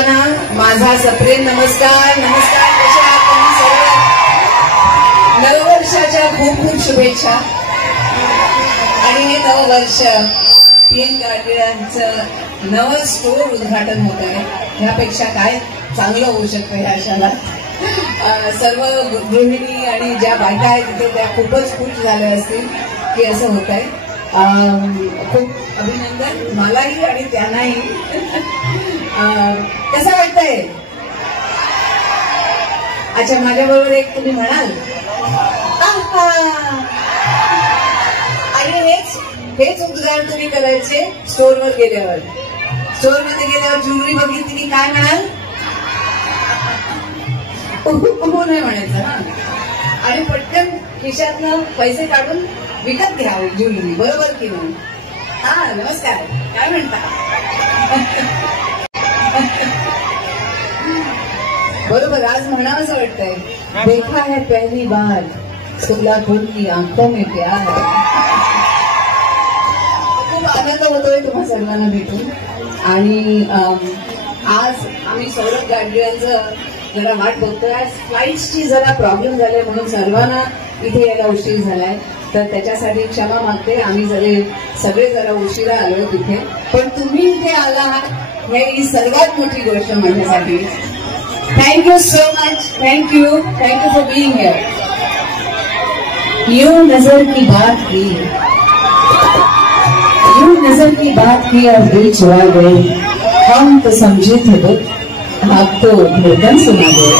सर्वांना माझा सप्रेम नमस्कार. नमस्कार. कशा आहात तुम्ही सर्व? नववर्षाच्या खूप खूप शुभेच्छा. आणि हे नववर्ष पीएन गाडगिळांचं नवं स्टोर उद्घाटन होत आहे. ह्यापेक्षा काय चांगलं होऊ शकतं ह्या क्षणात. सर्व गृहिणी आणि ज्या बायका आहेत तिथे त्या खूपच खुश झाल्या असतील की असं होत आहे. खूप अभिनंदन मलाही आणि त्यांनाही. कसं वाटतंय? अच्छा, माझ्याबरोबर एक तुम्ही म्हणाल. आणि हेच उद्गार तुम्ही करायचे स्टोअरवर गेल्यावर. स्टोअरमध्ये गेल्यावर ज्वेलरी बघितली की काय म्हणाल? हो नाही म्हणायचं. आणि पटकन खिशातनं पैसे काढून विकत घ्यावं ज्वेलरी. बरोबर की नाही? हा, नमस्कार. काय म्हणता? बरोबर. आज म्हणावं असं वाटतंय, देखा है पहली बार सोलापूर की आंखों में प्यार. खूप आनंद होतोय तुम्हा सर्वांना भेटून. आणि आज आम्ही सौरभ गाडगिळांचं जरा वाट बघतोय. आज फ्लाईट्सची जरा प्रॉब्लेम झाले म्हणून सर्वांना इथे यायला उशीर झालाय, तर त्याच्यासाठी क्षमा मागते. आम्ही सगळे जरा उशिरा आलोय तिथे, पण तुम्ही इथे आलात ही सर्वात मोठी गोष्ट माझ्यासाठी. Thank you so much. Thank you for being here. यूं नजर की बात की और दिल चुरा गए. हम तो समझे थे दुख, आप तो धड़कन सुना गए.